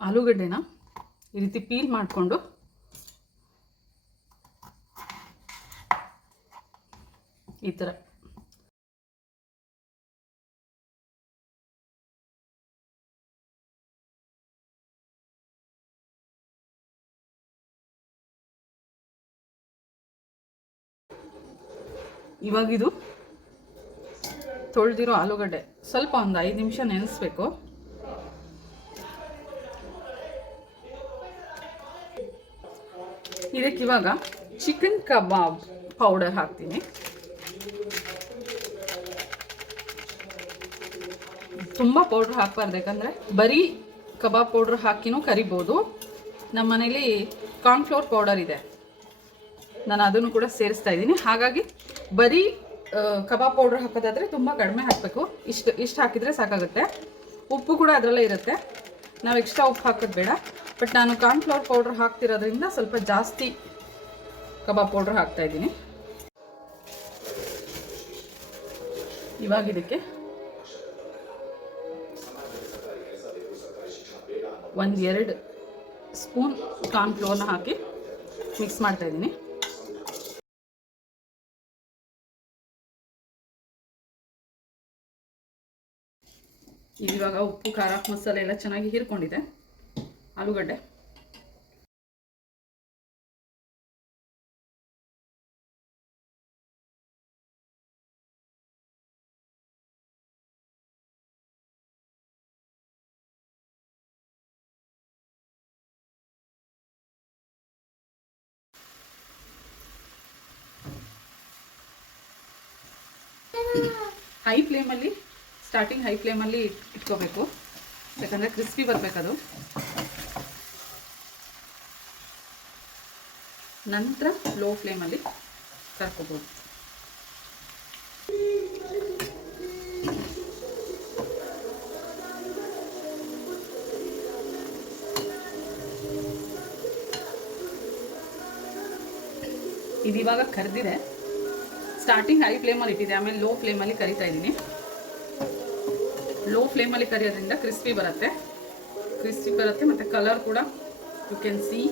ಆಲೂಗಡ್ಡೆನ ಈ ರೀತಿ ಪೀಲ್ ಮಾಡಿಕೊಂಡು ಈ ಥರ. ಇವಾಗಿದು ತೊಳೆದಿರೋ ಆಲೂಗಡ್ಡೆ ಸ್ವಲ್ಪ ಒಂದು ಐದು ನಿಮಿಷ ನೆನೆಸ್ಬೇಕು. ಇದಕ್ಕೆ ಇವಾಗ ಚಿಕನ್ ಕಬಾಬ್ ಪೌಡರ್ ಹಾಕ್ತೀನಿ. ತುಂಬ ಪೌಡ್ರ್ ಹಾಕಬಾರ್ದು, ಯಾಕಂದರೆ ಬರೀ ಕಬಾಬ್ ಪೌಡ್ರ್ ಹಾಕಿನೂ ಕರಿಬೋದು. ನಮ್ಮ ಮನೇಲಿ ಕಾರ್ನ್ಫ್ಲೋರ್ ಪೌಡರ್ ಇದೆ. ನಾನು ಅದನ್ನು ಕೂಡ ಸೇರಿಸ್ತಾ ಇದ್ದೀನಿ. ಹಾಗಾಗಿ ಬರೀ ಕಬಾಬ್ ಪೌಡ್ರ್ ಹಾಕೋದಾದರೆ ತುಂಬ ಕಡಿಮೆ ಹಾಕಬೇಕು. ಇಷ್ಟು ಇಷ್ಟು ಹಾಕಿದರೆ ಸಾಕಾಗುತ್ತೆ. ಉಪ್ಪು ಕೂಡ ಅದರಲ್ಲೇ ಇರುತ್ತೆ. ನಾವು ಎಕ್ಸ್ಟ್ರಾ ಉಪ್ಪು ಹಾಕೋದು ಬೇಡ. ಬಟ್ ನಾನು ಕಾರ್ನ್ಫ್ಲವರ್ ಪೌಡ್ರ್ ಹಾಕ್ತಿರೋದ್ರಿಂದ ಸ್ವಲ್ಪ ಜಾಸ್ತಿ ಕಬಾಬ್ ಪೌಡ್ರ್ ಹಾಕ್ತಾ ಇದ್ದೀನಿ. ಇವಾಗ ಇದಕ್ಕೆ ಒಂದು ಎರಡು ಸ್ಪೂನ್ ಕಾರ್ನ್ಫ್ಲೋರ್ನ ಹಾಕಿ ಮಿಕ್ಸ್ ಮಾಡ್ತಾ ಇದ್ದೀನಿ. ಇವಾಗ ಉಪ್ಪು, ಖಾರ, ಮಸಾಲೆ ಎಲ್ಲ ಚೆನ್ನಾಗಿ ಹೀರ್ಕೊಂಡಿದೆ. ಆಲೂಗಡ್ಡೆ. ಹೈ ಫ್ಲೇಮಲ್ಲಿ ಸ್ಟಾರ್ಟಿಂಗ್ ಹೈ ಫ್ಲೇಮಲ್ಲಿ ಇಟ್ಕೋಬೇಕು. ಯಾಕಂದರೆ ಕ್ರಿಸ್ಪಿ ಬರಬೇಕದು. ನಂತರ ಲೋ ಫ್ಲೇಮಲ್ಲಿ ಕರ್ಕೋಬೋದು. ಇದು ಕರೆದಿದೆ. ಸ್ಟಾರ್ಟಿಂಗ್ ಹೈ ಫ್ಲೇಮಲ್ಲಿ ಇಟ್ಟಿದೆ, ಆಮೇಲೆ ಲೋ ಫ್ಲೇಮಲ್ಲಿ ಕರಿತಾ ಇದ್ದೀನಿ. ಲೋ ಫ್ಲೇಮಲ್ಲಿ ಕರಿಯೋದ್ರಿಂದ ಕ್ರಿಸ್ಪಿ ಬರುತ್ತೆ. ಕ್ರಿಸ್ಪಿ ಬರುತ್ತೆ, ಮತ್ತು ಕಲರ್ ಕೂಡ ಯು ಕ್ಯಾನ್ ಸಿ